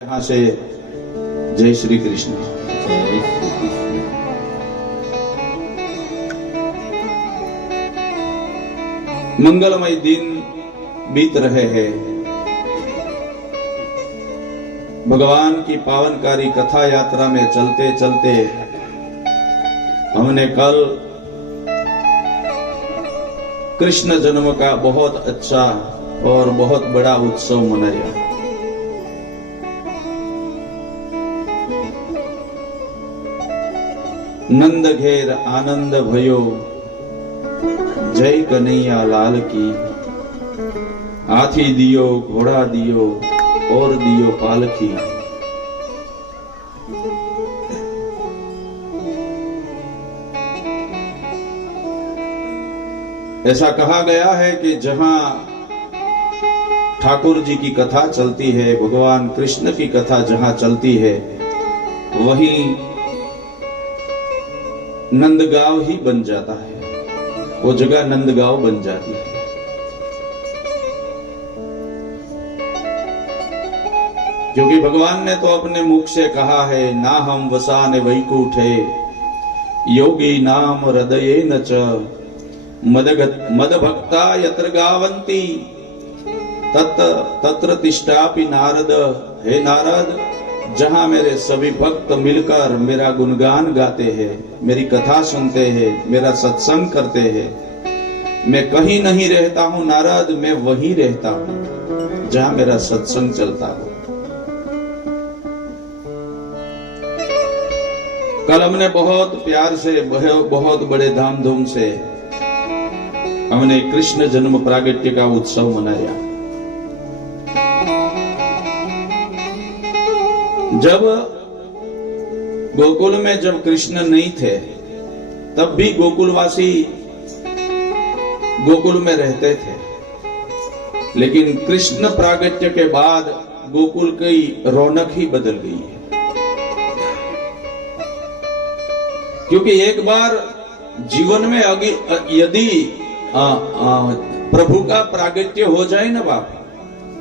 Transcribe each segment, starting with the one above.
यहाँ से जय श्री कृष्ण। जय श्री कृष्ण। मंगलमय दिन बीत रहे हैं। भगवान की पावनकारी कथा यात्रा में चलते चलते हमने कल कृष्ण जन्म का बहुत अच्छा और बहुत बड़ा उत्सव मनाया। नंद घेर आनंद भयो, जय कन्हैया लाल की। हाथी दियो घोड़ा दियो और दियो पालकी। ऐसा कहा गया है कि जहां ठाकुर जी की कथा चलती है, भगवान कृष्ण की कथा जहां चलती है, वहीं नंदगांव ही बन जाता है। वो जगह नंदगांव बन जाती है। क्योंकि भगवान ने तो अपने मुख से कहा है, ना हम वसाने वैकुंठे योगी नाम हृदये न च मद भक्ता यत्र गावंती तत्र तिष्ठापि नारद। हे नारद, जहां मेरे सभी भक्त मिलकर मेरा गुणगान गाते हैं, मेरी कथा सुनते हैं, मेरा सत्संग करते हैं, मैं कहीं नहीं रहता हूं नारद, मैं वहीं रहता हूं जहां मेरा सत्संग चलता हो। कल हमने बहुत प्यार से, बहुत बड़े धामधूम से हमने कृष्ण जन्म प्रागट्य का उत्सव मनाया। जब गोकुल में जब कृष्ण नहीं थे, तब भी गोकुलवासी गोकुल में रहते थे। लेकिन कृष्ण प्रागट्य के बाद गोकुल की रौनक ही बदल गई है। क्योंकि एक बार जीवन में यदि प्रभु का प्रागट्य हो जाए ना बाप,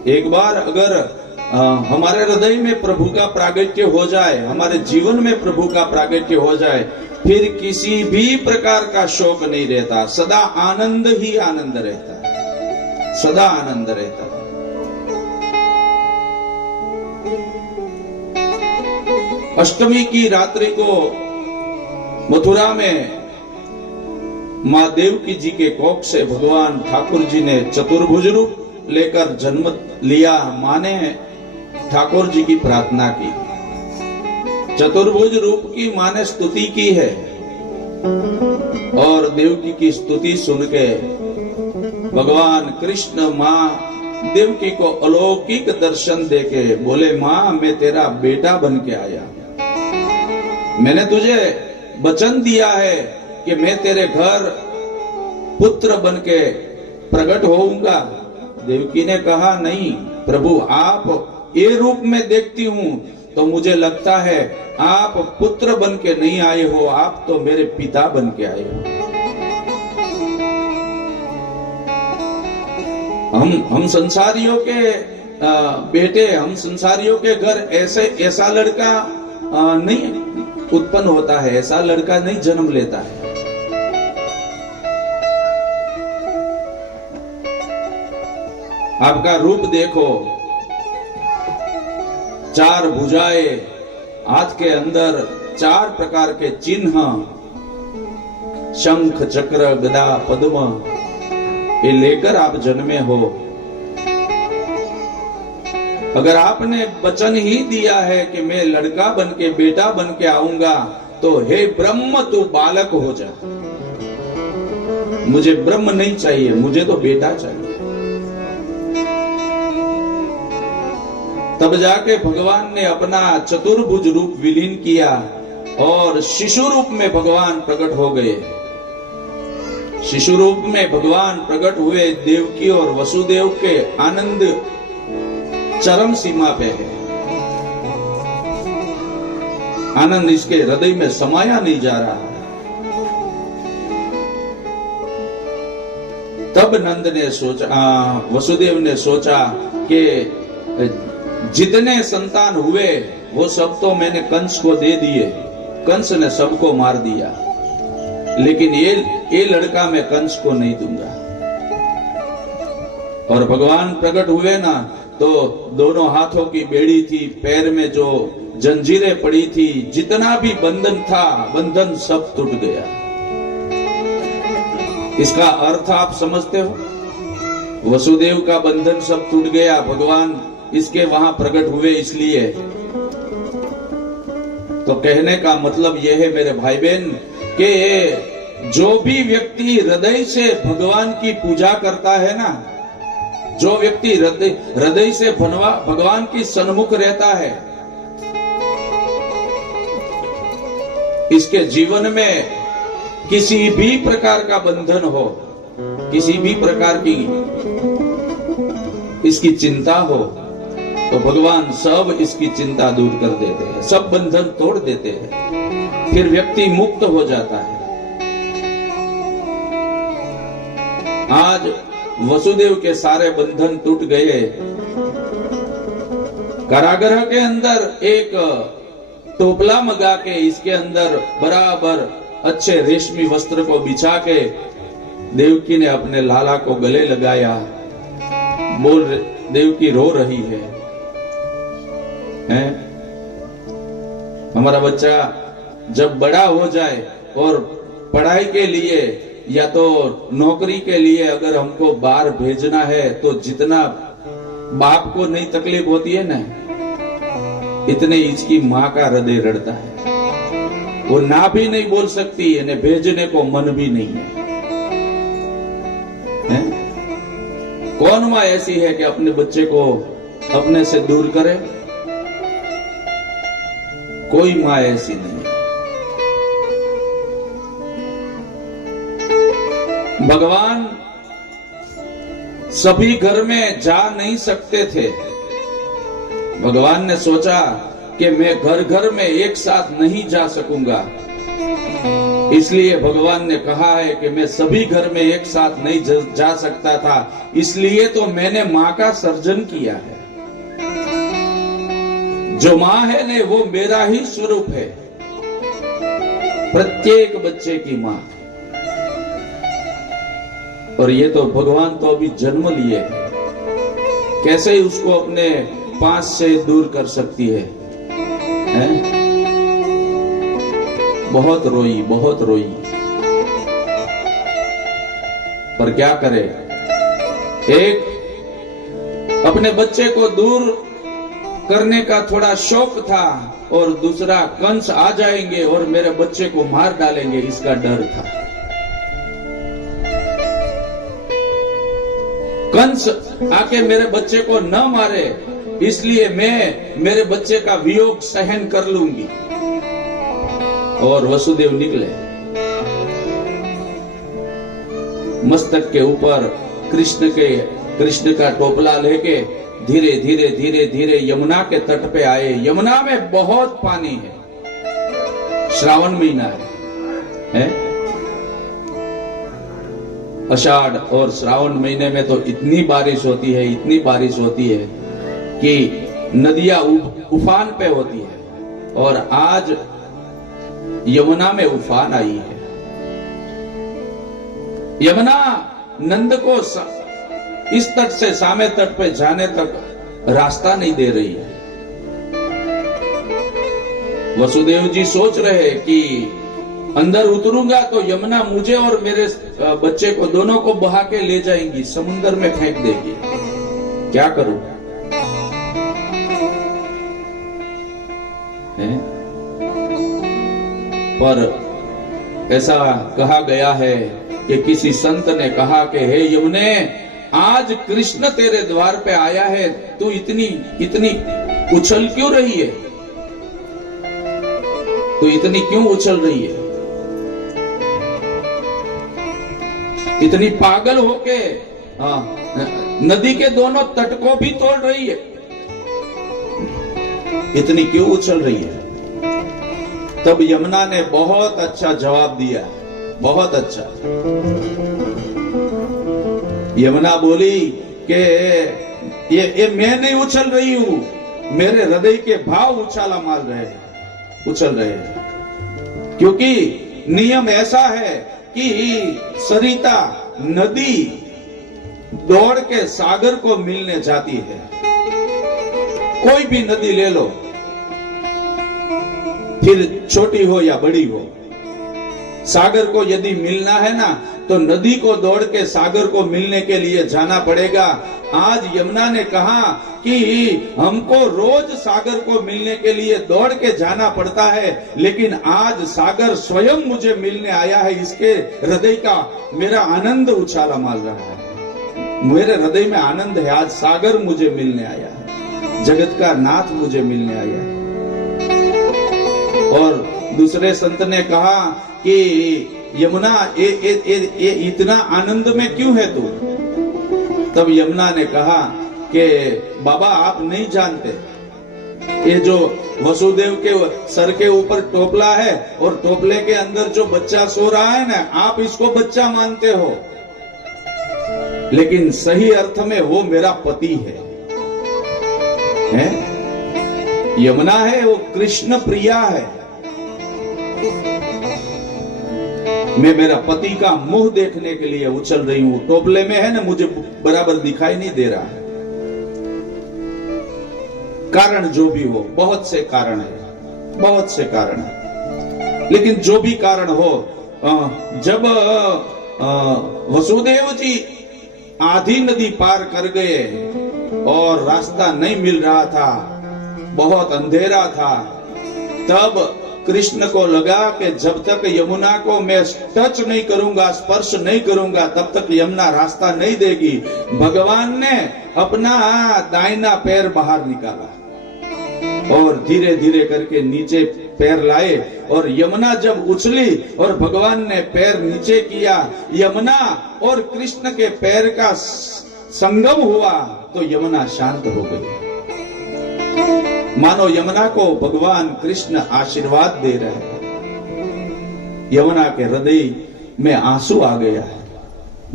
एक बार अगर हमारे हृदय में प्रभु का प्रागट्य हो जाए, हमारे जीवन में प्रभु का प्रागट्य हो जाए, फिर किसी भी प्रकार का शोक नहीं रहता। सदा आनंद ही आनंद रहता है, सदा आनंद रहता है। अष्टमी की रात्रि को मथुरा में मां देवकी जी के कोख से भगवान ठाकुर जी ने चतुर्भुज रूप लेकर जन्म लिया। मां ने ठाकुर जी की प्रार्थना की, चतुर्भुज रूप की मां ने स्तुति की है, और देवकी की स्तुति सुन के भगवान कृष्ण मां देवकी को अलौकिक दर्शन देके बोले, मां मैं तेरा बेटा बन के आया, मैंने तुझे वचन दिया है कि मैं तेरे घर पुत्र बन के प्रकट होऊंगा। देवकी ने कहा, नहीं प्रभु, आप ये रूप में देखती हूं तो मुझे लगता है आप पुत्र बन के नहीं आए हो, आप तो मेरे पिता बन के आए हो। हम संसारियों के बेटे, हम संसारियों के घर ऐसा लड़का नहीं उत्पन्न होता है, ऐसा लड़का नहीं जन्म लेता है। आपका रूप देखो, चार भुजाएं, हाथ के अंदर 4 प्रकार के चिन्ह, शंख चक्र गदा पद्म, ये लेकर आप जन्मे हो। अगर आपने वचन ही दिया है कि मैं लड़का बन के, बेटा बन के आऊंगा, तो हे ब्रह्म तू बालक हो जा। मुझे ब्रह्म नहीं चाहिए, मुझे तो बेटा चाहिए। तब जाके भगवान ने अपना चतुर्भुज रूप विलीन किया और शिशु रूप में भगवान प्रकट हो गए। शिशु रूप में भगवान प्रकट हुए। देवकी और वसुदेव के आनंद चरम सीमा पे है। आनंद इसके हृदय में समाया नहीं जा रहा। तब नंद ने सोचा, वसुदेव ने सोचा कि जितने संतान हुए वो सब तो मैंने कंस को दे दिए, कंस ने सबको मार दिया, लेकिन ये लड़का मैं कंस को नहीं दूंगा। और भगवान प्रकट हुए ना, तो दोनों हाथों की बेड़ी थी, पैर में जो जंजीरें पड़ी थी, जितना भी बंधन था, बंधन सब टूट गया। इसका अर्थ आप समझते हो? वसुदेव का बंधन सब टूट गया, भगवान इसके वहां प्रकट हुए इसलिए। तो कहने का मतलब यह है मेरे भाई बहन कि जो भी व्यक्ति हृदय से भगवान की पूजा करता है ना, जो व्यक्ति हृदय से भगवान की सन्मुख रहता है, इसके जीवन में किसी भी प्रकार का बंधन हो, किसी भी प्रकार की इसकी चिंता हो, तो भगवान सब इसकी चिंता दूर कर देते हैं, सब बंधन तोड़ देते हैं, फिर व्यक्ति मुक्त हो जाता है। आज वसुदेव के सारे बंधन टूट गए। कारागृह के अंदर एक टोपला मंगा के इसके अंदर बराबर अच्छे रेशमी वस्त्र को बिछा के देवकी ने अपने लाला को गले लगाया। देवकी रो रही है, हैं? हमारा बच्चा जब बड़ा हो जाए और पढ़ाई के लिए या तो नौकरी के लिए अगर हमको बाहर भेजना है, तो जितना बाप को नहीं तकलीफ होती है ना, इतने इसकी माँ का हृदय रड़ता है। वो ना भी नहीं बोल सकती, इन्हें भेजने को मन भी नहीं है? कौन माँ ऐसी है कि अपने बच्चे को अपने से दूर करे? कोई माँ ऐसी नहीं है। भगवान सभी घर में जा नहीं सकते थे। भगवान ने सोचा कि मैं घर घर में एक साथ नहीं जा सकूंगा, इसलिए भगवान ने कहा है कि मैं सभी घर में एक साथ नहीं जा सकता था, इसलिए तो मैंने माँ का सर्जन किया है। जो माँ है ने वो मेरा ही स्वरूप है, प्रत्येक बच्चे की माँ। और ये तो भगवान तो अभी जन्म लिए है, कैसे ही उसको अपने पास से दूर कर सकती है? बहुत रोई, बहुत रोई, पर क्या करे? एक अपने बच्चे को दूर करने का थोड़ा शौक था, और दूसरा कंस आ जाएंगे और मेरे बच्चे को मार डालेंगे, इसका डर था। कंस आके मेरे बच्चे को न मारे, इसलिए मैं मेरे बच्चे का वियोग सहन कर लूंगी। और वसुदेव निकले, मस्तक के ऊपर कृष्ण का टोपला लेके धीरे धीरे धीरे धीरे यमुना के तट पे आए। यमुना में बहुत पानी है, श्रावण महीना है? आषाढ़ और श्रावण महीने में तो इतनी बारिश होती है, इतनी बारिश होती है कि नदियां उफान पे होती है। और आज यमुना में उफान आई है। यमुना नंद को इस तट से सामे तट पे जाने तक रास्ता नहीं दे रही है। वसुदेव जी सोच रहे कि अंदर उतरूंगा तो यमुना मुझे और मेरे बच्चे को दोनों को बहा के ले जाएंगी, समुंदर में फेंक देगी। क्या करूं? पर ऐसा कहा गया है कि किसी संत ने कहा कि हे यमुने, आज कृष्ण तेरे द्वार पे आया है, तू इतनी उछल क्यों रही है? तू इतनी क्यों उछल रही है? इतनी पागल होके नदी के दोनों तट को भी तोड़ रही है, इतनी क्यों उछल रही है? तब यमुना ने बहुत अच्छा जवाब दिया, बहुत अच्छा। यमुना बोली कि ये मैं नहीं उछल रही हूं, मेरे हृदय के भाव उछाला मार रहे हैं, उछल रहे हैं। क्योंकि नियम ऐसा है कि सरिता नदी दौड़ के सागर को मिलने जाती है। कोई भी नदी ले लो, फिर छोटी हो या बड़ी हो, सागर को यदि मिलना है ना तो नदी को दौड़ के सागर को मिलने के लिए जाना पड़ेगा। आज यमुना ने कहा कि हमको रोज सागर को मिलने के लिए दौड़ के जाना पड़ता है, लेकिन आज सागर स्वयं मुझे मिलने आया है। इसके हृदय का मेरा आनंद उछाला मार रहा है। मेरे हृदय में आनंद है, आज सागर मुझे मिलने आया है, जगत का नाथ मुझे मिलने आया है। और दूसरे संत ने कहा कि यमुना ये इतना आनंद में क्यों है तू? तब यमुना ने कहा कि बाबा आप नहीं जानते, ये जो वसुदेव के सर के ऊपर टोपला है और टोपले के अंदर जो बच्चा सो रहा है ना, आप इसको बच्चा मानते हो, लेकिन सही अर्थ में वो मेरा पति है? यमुना है वो कृष्ण प्रिया है। मैं मेरा पति का मुंह देखने के लिए उछल रही हूं। टोपले में है ना, मुझे बराबर दिखाई नहीं दे रहा है। कारण जो भी हो, बहुत से कारण है, बहुत से कारण है, लेकिन जो भी कारण हो, जब वसुदेव जी आधी नदी पार कर गए और रास्ता नहीं मिल रहा था, बहुत अंधेरा था, तब कृष्ण को लगा कि जब तक यमुना को मैं टच नहीं करूंगा, स्पर्श नहीं करूंगा, तब तक यमुना रास्ता नहीं देगी। भगवान ने अपना दाहिना पैर बाहर निकाला और धीरे धीरे करके नीचे पैर लाए, और यमुना जब उछली और भगवान ने पैर नीचे किया, यमुना और कृष्ण के पैर का संगम हुआ तो यमुना शांत हो गई। मानो यमुना को भगवान कृष्ण आशीर्वाद दे रहे हैं। यमुना के हृदय में आंसू आ गया है।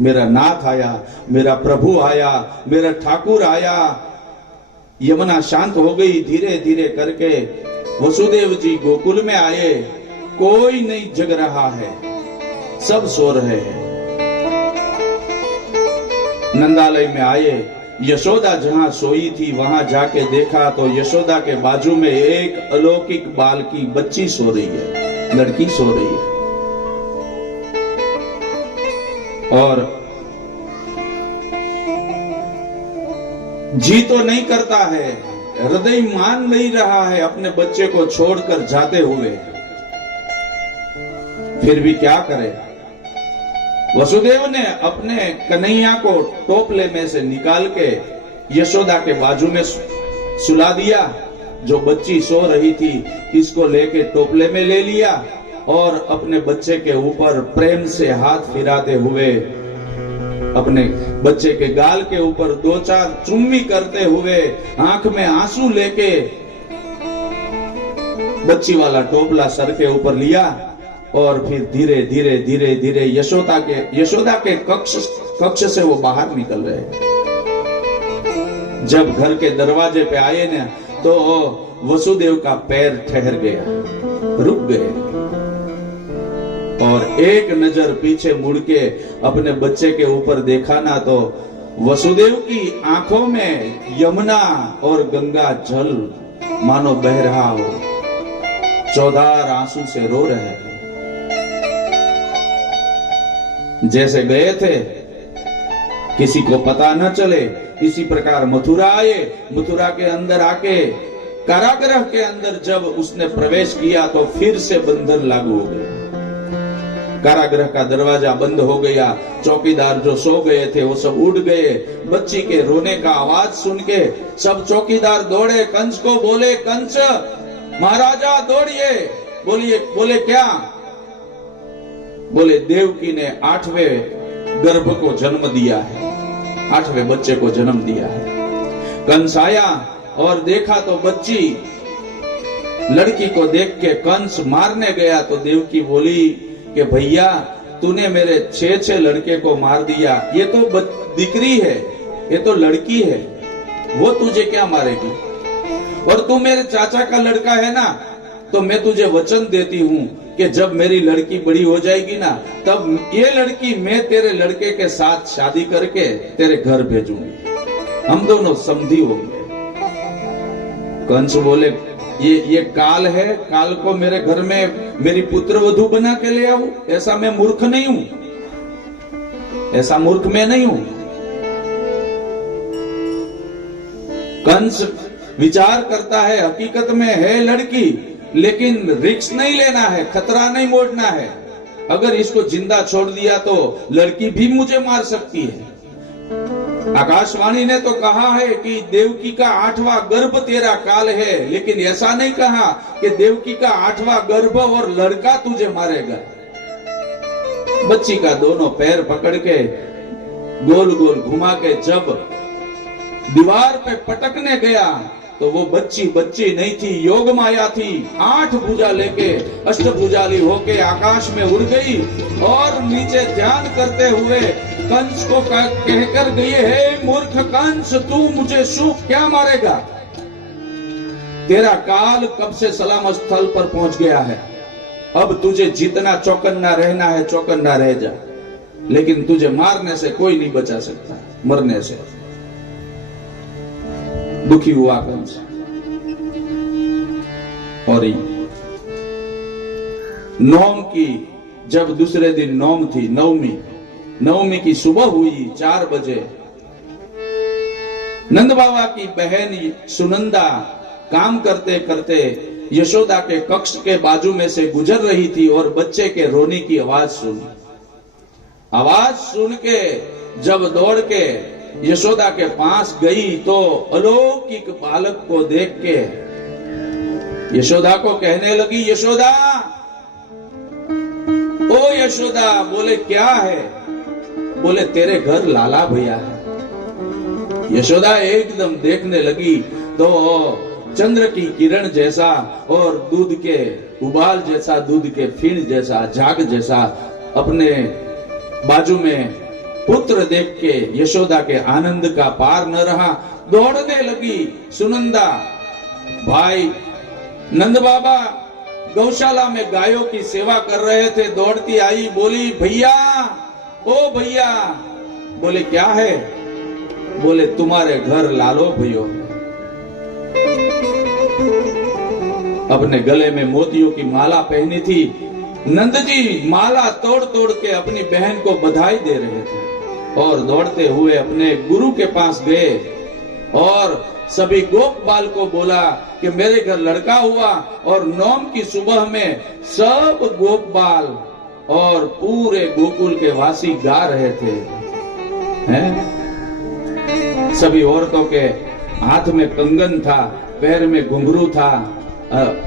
मेरा नाथ आया, मेरा प्रभु आया, मेरा ठाकुर आया। यमुना शांत हो गई। धीरे धीरे करके वसुदेव जी गोकुल में आए। कोई नहीं जग रहा है, सब सो रहे हैं। नंदालय में आए, यशोदा जहां सोई थी वहां जाके देखा तो यशोदा के बाजू में एक अलौकिक बाल की बच्ची सो रही है, लड़की सो रही है। और जी तो नहीं करता है, हृदय मान नहीं रहा है अपने बच्चे को छोड़कर जाते हुए, फिर भी क्या करे। वसुदेव ने अपने कन्हैया को टोपले में से निकाल के यशोदा के बाजू में सुला दिया। जो बच्ची सो रही थी इसको लेके टोपले में ले लिया और अपने बच्चे के ऊपर प्रेम से हाथ फिराते हुए, अपने बच्चे के गाल के ऊपर दो चार चुम्मी करते हुए, आंख में आंसू लेके बच्ची वाला टोपला सर के ऊपर लिया और फिर धीरे धीरे धीरे धीरे यशोदा के कक्ष से वो बाहर निकल रहे। जब घर के दरवाजे पे आए ना तो वसुदेव का पैर ठहर गया, रुक गए और एक नजर पीछे मुड़ के अपने बच्चे के ऊपर देखा ना तो वसुदेव की आंखों में यमुना और गंगा जल मानो बह रहा हो, चौधार आंसू से रो रहे हैं। जैसे गए थे किसी को पता न चले, इसी प्रकार मथुरा आए। मथुरा के अंदर आके कारागृह के अंदर जब उसने प्रवेश किया तो फिर से बंधन लागू हो गया। कारागृह का दरवाजा बंद हो गया। चौकीदार जो सो गए थे वो सब उठ गए। बच्ची के रोने का आवाज सुन के सब चौकीदार दौड़े, कंस को बोले, कंस महाराजा दौड़िए। बोले क्या? बोले देवकी ने 8वें गर्भ को जन्म दिया है, 8वें बच्चे को जन्म दिया है। कंस आया और देखा तो बच्ची, लड़की को देख के कंस मारने गया तो देवकी बोली कि भैया तूने मेरे 6 लड़के को मार दिया, ये तो दिकरी है, ये तो लड़की है, वो तुझे क्या मारेगी। और तू मेरे चाचा का लड़का है ना, तो मैं तुझे वचन देती हूँ कि जब मेरी लड़की बड़ी हो जाएगी ना, तब ये लड़की मैं तेरे लड़के के साथ शादी करके तेरे घर भेजूंगी, हम दोनों समधी होंगे। कंस बोले ये काल है, काल को मेरे घर में मेरी पुत्र वधू बना के ले आऊं? ऐसा मैं मूर्ख नहीं हूं, ऐसा मूर्ख मैं नहीं हूं। कंस विचार करता है, हकीकत में है लड़की, लेकिन रिस्क नहीं लेना है, खतरा नहीं मोड़ना है। अगर इसको जिंदा छोड़ दिया तो लड़की भी मुझे मार सकती है। आकाशवाणी ने तो कहा है कि देवकी का 8वां गर्भ तेरा काल है, लेकिन ऐसा नहीं कहा कि देवकी का 8वां गर्भ और लड़का तुझे मारेगा। बच्ची का दोनों पैर पकड़ के गोल गोल घुमा के जब दीवार पे पटकने गया तो वो बच्ची नहीं थी, योग माया थी। 8 भुजा लेके अष्टभुजाली होके आकाश में उड़ गई और नीचे ध्यान करते हुए कंस को कहकर गई, हे मूर्ख कंस, तू मुझे शुभ क्या मारेगा? तेरा काल कब से सलामत स्थल पर पहुंच गया है। अब तुझे जितना चौकन्ना रहना है चौकन्ना रह जा, लेकिन तुझे मारने से कोई नहीं बचा सकता, मरने से। दुखी हुआ कंस। और नौम की जब दूसरे दिन नौम थी, नवमी की सुबह हुई 4 बजे, नंद बाबा की बहन सुनंदा काम करते करते यशोदा के कक्ष के बाजू में से गुजर रही थी और बच्चे के रोने की आवाज सुन के जब दौड़ के यशोदा के पास गई तो अलौकिक बालक को देख के यशोदा को कहने लगी, यशोदा, ओ यशोदा। बोले क्या है? बोले तेरे घर लाला भैया है। यशोदा एकदम देखने लगी तो चंद्र की किरण जैसा और दूध के उबाल जैसा, दूध के फीण जैसा, झाग जैसा अपने बाजू में पुत्र देख के यशोदा के आनंद का पार न रहा। दौड़ने लगी सुनंदा। भाई नंद बाबा गौशाला में गायों की सेवा कर रहे थे, दौड़ती आई, बोली, भैया, ओ भैया। बोले क्या है? बोले तुम्हारे घर लालो भैयो। अपने गले में मोतियों की माला पहनी थी। नंद जी माला तोड़ तोड़ के अपनी बहन को बधाई दे रहे थे और दौड़ते हुए अपने गुरु के पास गए और सभी गोप बाल को बोला कि मेरे घर लड़का हुआ। और नौम की सुबह में सब गोप बाल और पूरे गोकुल के वासी गा रहे थे। हैं? सभी औरतों के हाथ में कंगन था, पैर में घुंघरू था,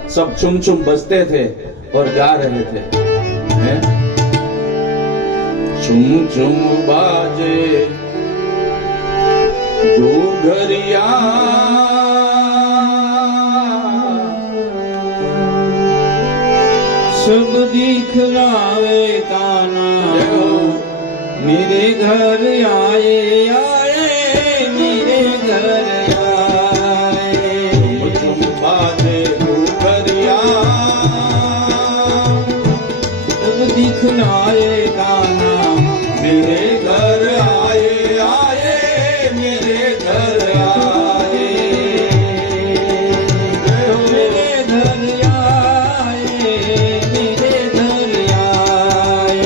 सब छुम छुम बजते थे और गा रहे थे। हैं? छुम छुम बाजे घुघरिया, सब दिखलावे काना, मेरे घर आए आए, मेरे घर आए। छुम बाजे घुघरिया, सब दिखलाए काना, मेरे घर आए आए, मेरे घर आए, मेरे घर आए, मेरे घर आए।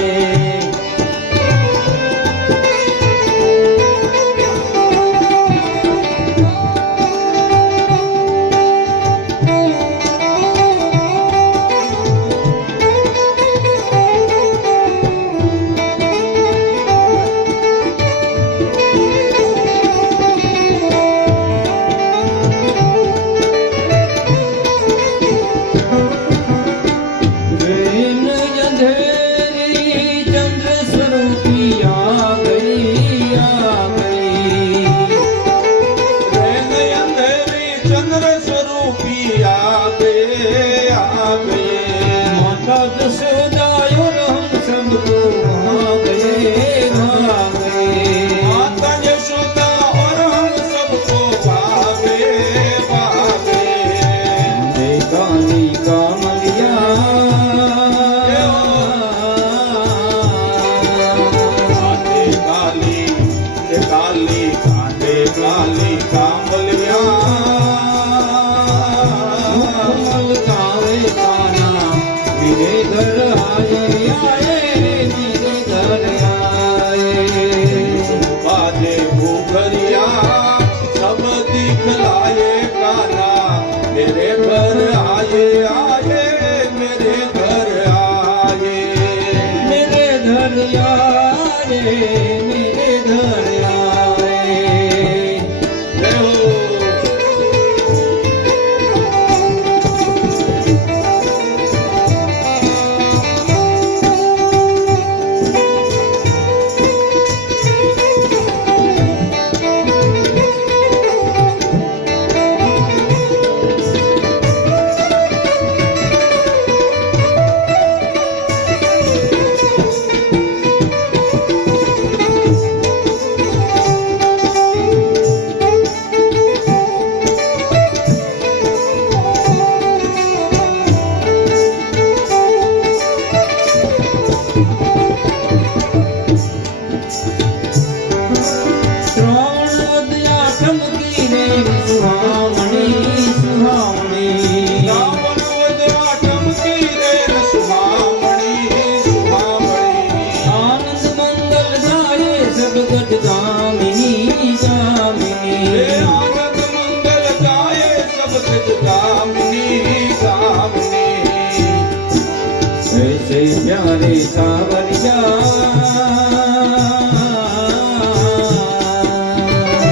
प्यारे सावरिया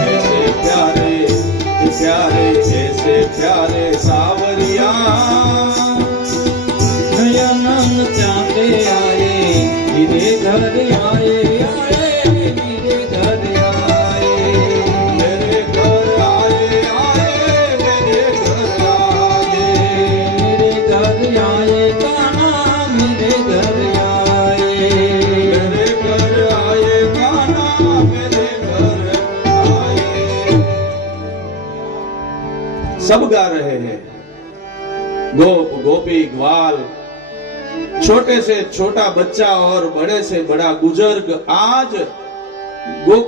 ऐसे प्यारे प्यारे ऐसे प्यारे सावरिया नयनन चाहते आए मेरे घर आए आए मेरे घर आए मेरे घर आए आए मेरे घर आए मेरे घर आए कान्हा मेरे घर आए मेरे घर आए कान्हा मेरे घर आए। सब गा रहे हैं, गोप गोपी ग्वाल, छोटे से छोटा बच्चा और बड़े से बड़ा बुजुर्ग आज गोप